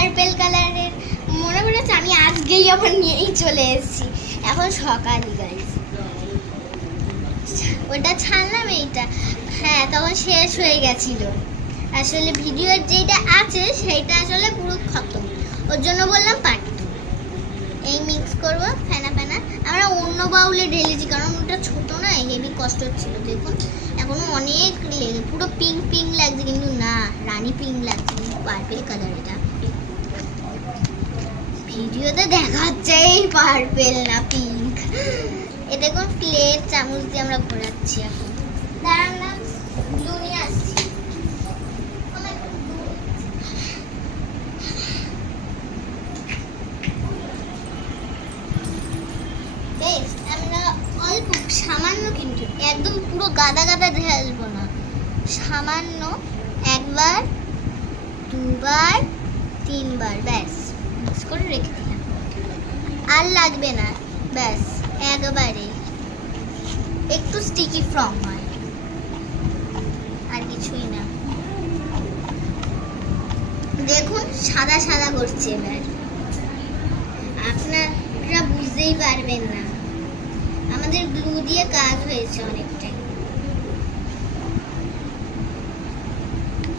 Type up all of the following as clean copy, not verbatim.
Purple কালারের মনে পড়েছে আমি আজকেই আবার নিয়েই চলে এসেছি। এখন সকালই গাইস, ওটা ছাড়লাম এইটা, হ্যাঁ তখন শেষ হয়ে গেছিল। আসলে ভিডিওর যেটা আছে সেইটা আসলে পুরো খতম, ওর জন্য বললাম পার্ট 2। এই মিক্স করবো ফেনা ফেনা। আমরা অন্য বাউলে ঢেলেছি কারণ ওটা ছোট না, হেভি কষ্ট হচ্ছিল। দেখুন এখনো অনেক লেগে পুরো পিঙ্ক পিঙ্ক লাগছে, কিন্তু না রানী পিঙ্ক লাগছে, কিন্তু পার্পেল কালার। এটা ভিডিওতে দেখাচ্ছে এই পার্পেল না পিঙ্ক। এ দেখুন ক্লের চামচ দিয়ে আমরা ঘোরাচ্ছি। এখন দাঁড়ান না, গ্লু নিয়ে আসছি। আমরা অল্প সামান্য, কিন্তু একদম পুরো গাদা গাদা ঢেলবো না, সামান্য একবার দুবার তিনবার ব্যাস মিক্স করে রেখে দিলাম। আর লাগবে না, ব্যাস একবারে একটু স্টিকি ফর্ম হয়, আর কিছুই না। দেখুন সাদা সাদা করছে। এবার আপনারা বুঝতেই পারবেন না, আমাদের গ্লু দিয়ে কাজ হয়েছে অনেকটাই।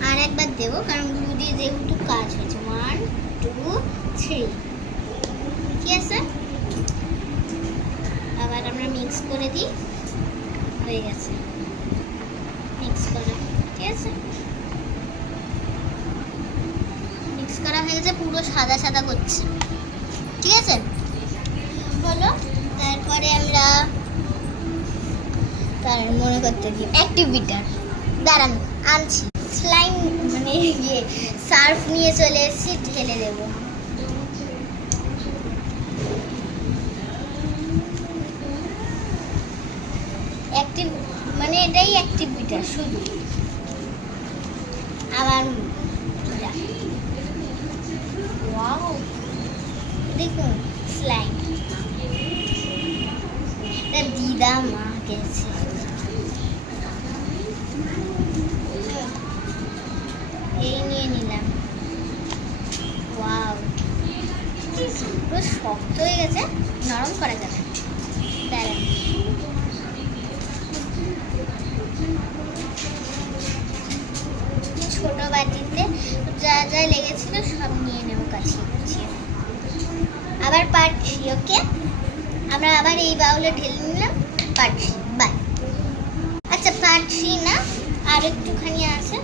আর একবার দেবো কারণ গ্লু দিয়ে যেহেতু কাজ হয়েছে। 1 2 3, ঠিক আছে। আবার আমরা মিক্স করে দিই, হয়ে গেছে মিক্স করা, ঠিক আছে। মিক্স করা হয়ে গেছে, পুরো সাদা সাদা করছে, ঠিক আছে বলো। তারপরে আমরা তার মনে করতে দিই অ্যাক্টিভিটার, দাঁড়ান আনছি। স্লাইম মানে ইয়ে সার্ফ নিয়ে চলে এসেছি, ঢেলে দেবো। অ্যাক্টিভ মানে এটাই অ্যাক্টিভিটার শুধু। আবার ওয়াও দেখুন স্লাইম, এটা দিদা মা গেছে। এই নিয়ে নিলাম। ওয়াও পুরো শক্ত হয়ে গেছে, নরম করা যাবে। দাঁড়ান ছোট বাটিতে যা যা লেগেছিল সব নিয়ে নেবো কাছে। আবার পার্ট 3, ওকে। আমরা আবার এই বাউলে ঢেলে নিলাম পার্ট 3, বাই। আচ্ছা পার্ট 3 না, আর একটুখানি আছে।